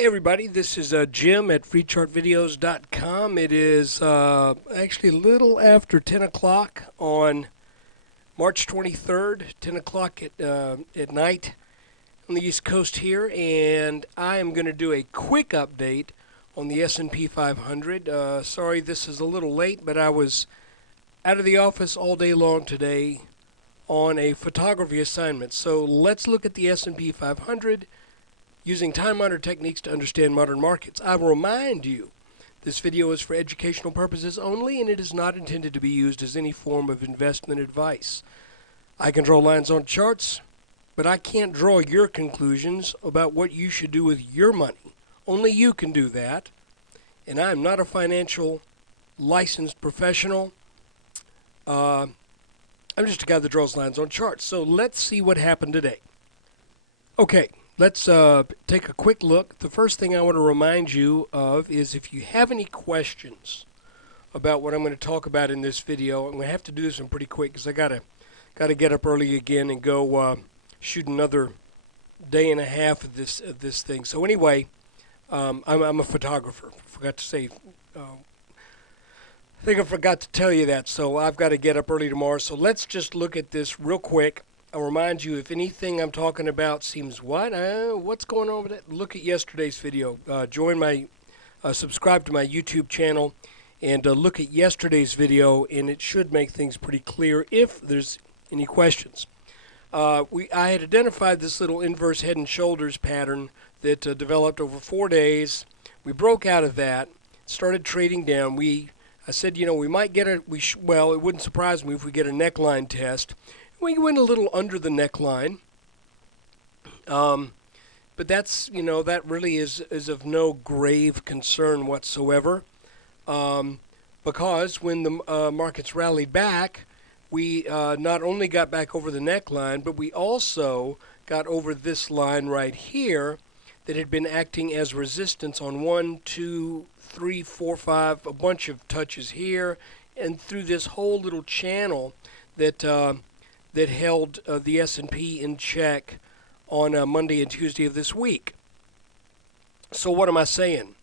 Hey everybody, this is Jim at freechartvideos.com. It is actually a little after 10 o'clock on March 23rd, 10 o'clock at night on the East Coast here, and I am going to do a quick update on the S&P 500. Sorry this is a little late, but I was out of the office all day long today on a photography assignment. So let's look at the S&P 500 using time-honored techniques to understand modern markets. I will remind you, this video is for educational purposes only, and it is not intended to be used as any form of investment advice. I can draw lines on charts, but I can't draw your conclusions about what you should do with your money. Only you can do that, and I'm not a financial licensed professional. I'm just a guy that draws lines on charts. So let's see what happened today. Okay. Let's take a quick look. The first thing I want to remind you of is if you have any questions about what I'm going to talk about in this video, I'm going to have to do this one pretty quick because I gotta get up early again and go shoot another day and a half of this thing. So anyway, I'm a photographer. Forgot to say. I think I forgot to tell you that. So I've got to get up early tomorrow. So let's just look at this real quick. I'll remind you, if anything I'm talking about seems what's going on with it, look at yesterday's video. Subscribe to my YouTube channel and look at yesterday's video, and it should make things pretty clear if there's any questions. I had identified this little inverse head and shoulders pattern that developed over 4 days. We broke out of that, started trading down. I said, we might get it wouldn't surprise me if we get a neckline test. We went a little under the neckline, but that's, that really is of no grave concern whatsoever, because when the markets rallied back, we not only got back over the neckline, but we also got over this line right here that had been acting as resistance on 1, 2, 3, 4, 5, a bunch of touches here, and through this whole little channel that held the S&P in check on Monday and Tuesday of this week. So what am I saying?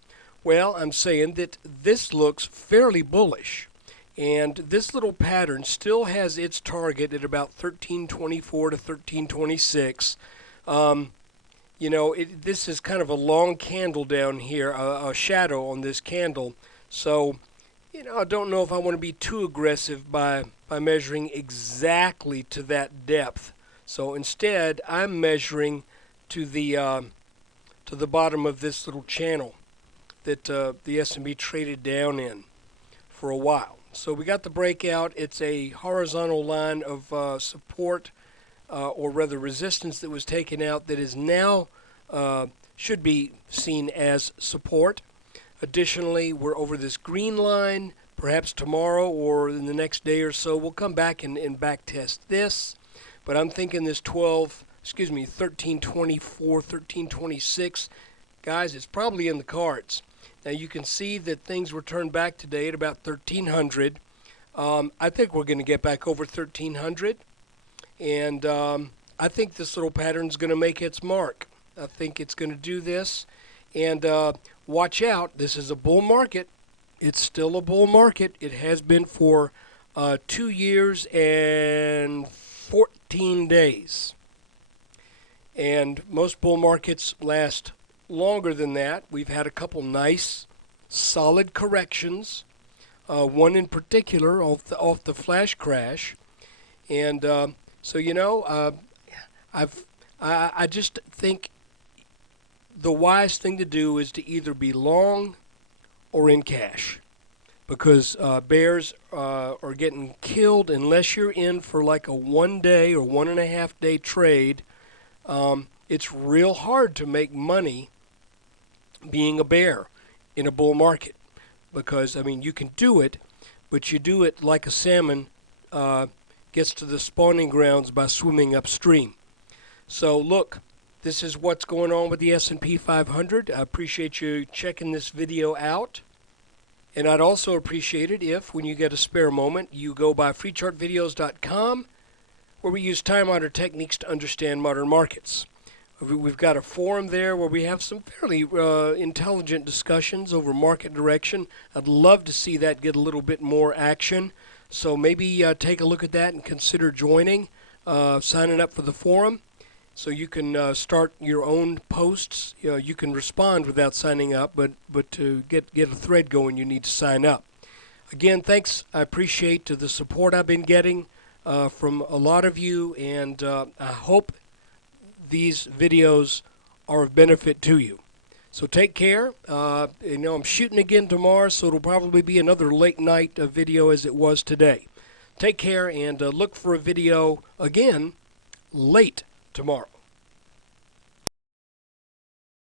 Well, I'm saying that this looks fairly bullish, and this little pattern still has its target at about 1324 to 1326. This is kind of a long candle down here, a shadow on this candle. So, I don't know if I want to be too aggressive by measuring exactly to that depth. So instead, I'm measuring to the bottom of this little channel that the S&P traded down in for a while. So we got the breakout. It's a horizontal line of support, or rather resistance, that was taken out that is now should be seen as support. Additionally, we're over this green line. Perhaps tomorrow or in the next day or so, we'll come back and back test this. But I'm thinking this 1324, 1326, guys, it's probably in the cards. Now you can see that things were turned back today at about 1300. I think we're going to get back over 1300, and I think this little pattern is going to make its mark. I think it's going to do this, and watch out. This is a bull market. It's still a bull market. It has been for 2 years and 14 days. And most bull markets last longer than that. We've had a couple nice, solid corrections. One in particular off the flash crash. And I just think the wise thing to do is to either be long or in cash, because bears are getting killed unless you're in for like a 1 day or 1.5 day trade. It's real hard to make money being a bear in a bull market, because you can do it, but you do it like a salmon gets to the spawning grounds by swimming upstream. So look, this is what's going on with the S&P 500. I appreciate you checking this video out. And I'd also appreciate it if, when you get a spare moment, you go by freechartvideos.com, where we use time-honored techniques to understand modern markets. We've got a forum there where we have some fairly intelligent discussions over market direction. I'd love to see that get a little bit more action. So maybe take a look at that and consider joining, signing up for the forum. So you can start your own posts. You can respond without signing up, but to get a thread going, you need to sign up. Again, thanks. I appreciate the support I've been getting from a lot of you, and I hope these videos are of benefit to you. So take care. I'm shooting again tomorrow, so it'll probably be another late night video as it was today. Take care, and look for a video again late tomorrow.